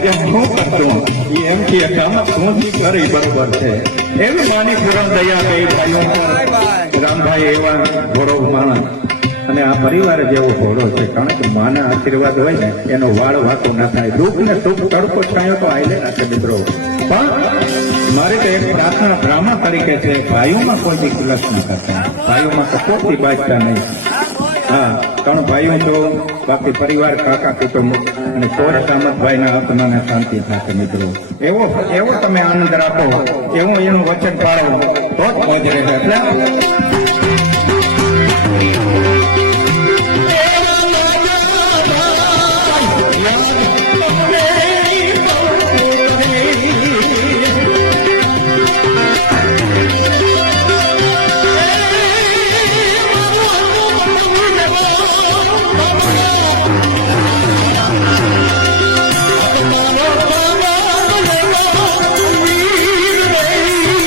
આજે હું કરતું એમ કે કામમાં શું કરી બરોબર છે એવી માની પૂરણ દયા બે ભાઈઓ રામભાઈ એવા ઘોડો માણસ અને આ પરિવાર જેવો ઘોડો છે કારણ કે માના આશીર્વાદ હોય ને એનો વાળ વાતો ના થાય દુઃખ ને સુખ તડકો છાયો તો આયલે નાખે મિત્રો પણ મારે તો એક પ્રાર્થના બ્રાહ્મણ તરીકે છે ભાઈઓમાં કોઈ બી ક્લસ ના કરતા ભાઈઓમાં કશોથી બાજતા નહીં હા ત્રણ ભાઈઓ તો બાકી પરિવાર કાકા કુટુંબ અને ચોર સામતભાઈ ના આત્માને શાંતિ થશે મિત્રો એવો તમે આનંદ રાખો એવું એનું વચન પાડો તો જ રહે એટલે